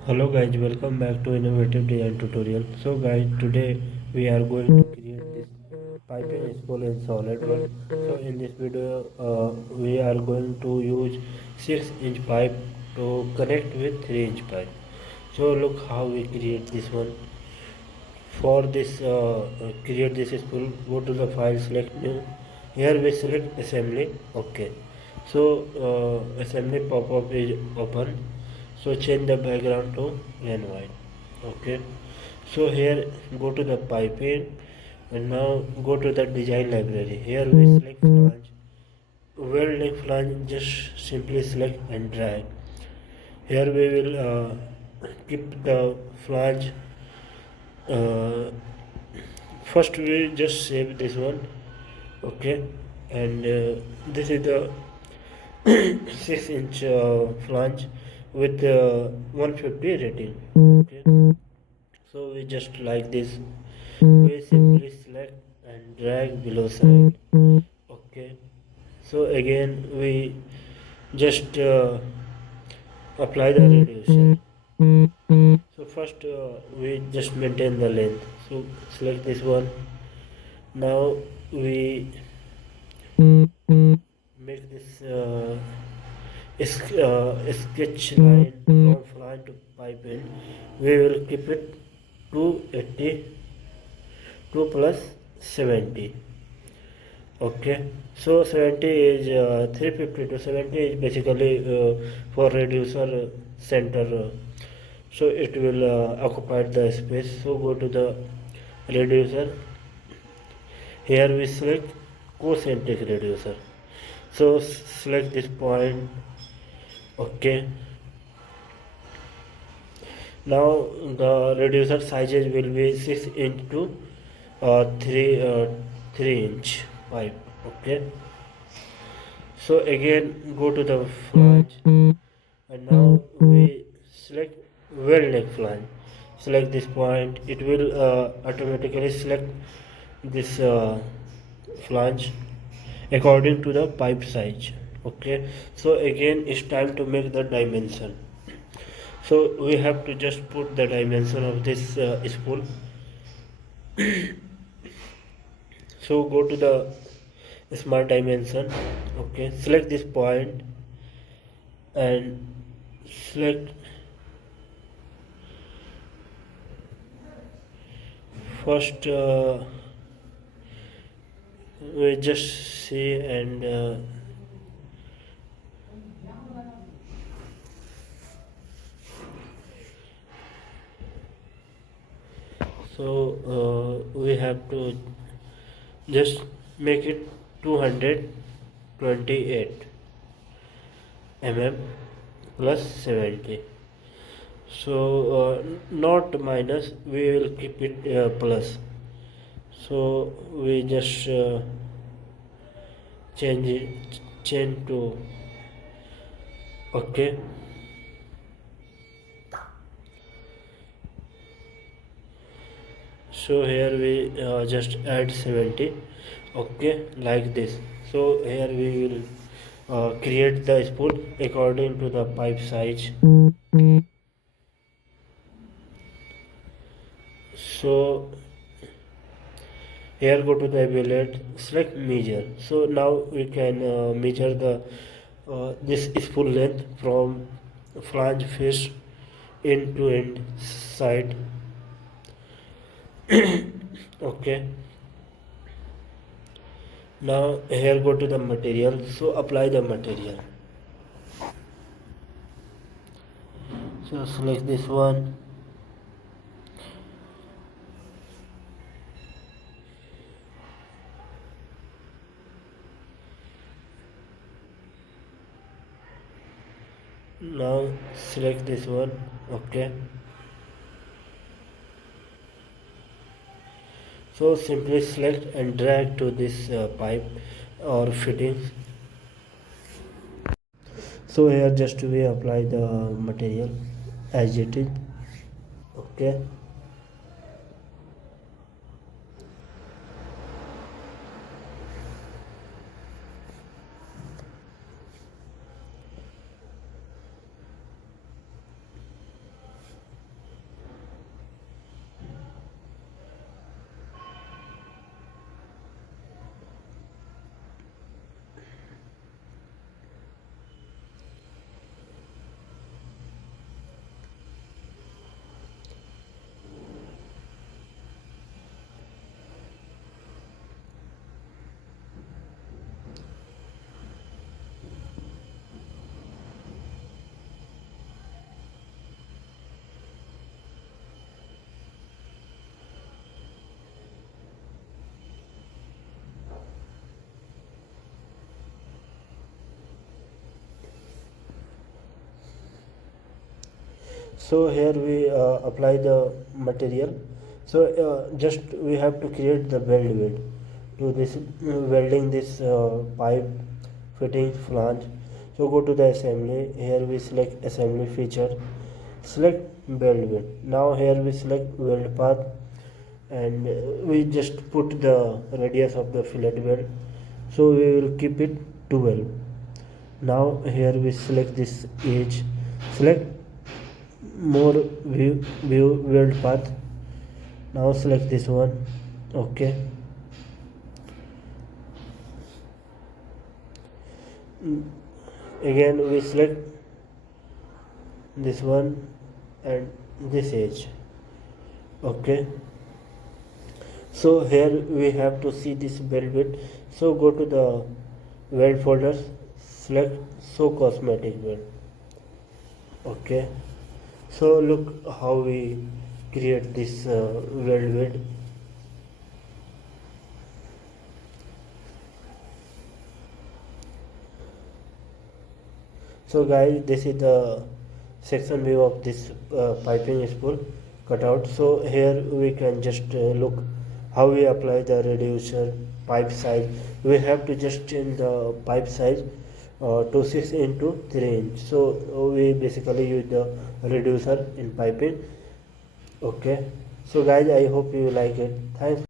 Hello guys, welcome back to innovative design tutorial. So guys, today we are going to create this piping spool in SolidWorks. So in this video, we are going to use 6-inch pipe to connect with 3-inch pipe. So look how we create this one. For this, create this spool, go to the file, select new. Here we select assembly. Okay. So assembly pop-up is open. So change the background to plain white. Okay. So here go to the piping and now go to the design library. Here we select flange. Weld like flange, just simply select and drag. Here we will keep the flange. First we just save this one. Okay, and this is the 6-inch flange with 150 rating. Okay, so we just like this. We simply select and drag below side. Okay, so again we just apply the radius. So first we just maintain the length. So select this one. Now we make this sketch line from flange to pipe end. We will keep it 280 2 plus 70. Okay, so 70 is 350 to 70 is basically for reducer center. So it will occupy the space. So go to the reducer. Here we select concentric reducer. So select this point. Okay. Now the reducer sizes will be 6 inch to 3 inch pipe. Okay. So again go to the flange and now we select weld neck flange. Select this point. It will automatically select this flange according to the pipe size. Okay, so again it's time to make the dimension. So we have to just put the dimension of this spool. So go to the smart dimension. Okay, select this point and select first. We just see and so we have to just make it 228 mm plus 70. So not minus, we will keep it plus. So we just change to okay. So here we just add 70. Okay, like this. So here we will create the spool according to the pipe size. So here go to the evaluate, select measure. So now we can measure the this spool length from flange face end to end side. Okay, now here go to the material. So apply the material. So select this one. Now select this one. Okay, so simply select and drag to this pipe or fittings. So here just we apply the material as it is. Okay, So here we apply the material. So just we have to create the weld bed to this welding this pipe fitting flange. So go to the assembly. Here we select assembly feature, select weld bed. Now here we select weld path, and we just put the radius of the fillet weld. So we will keep it 12. Now here we select this edge, select more view weld path. Now select this one. Okay. Again we select this one and this edge. Okay. So here we have to see this weld bit. So go to the weld folders, select show cosmetic weld. Okay. So look how we create this weld bit. So guys, this is the section view of this piping spool cutout. So here we can just look how we apply the reducer pipe size. We have to just change the pipe size to 6 into 3 inch. So we basically use the reducer in piping. Okay. So guys, I hope you like it. Thanks.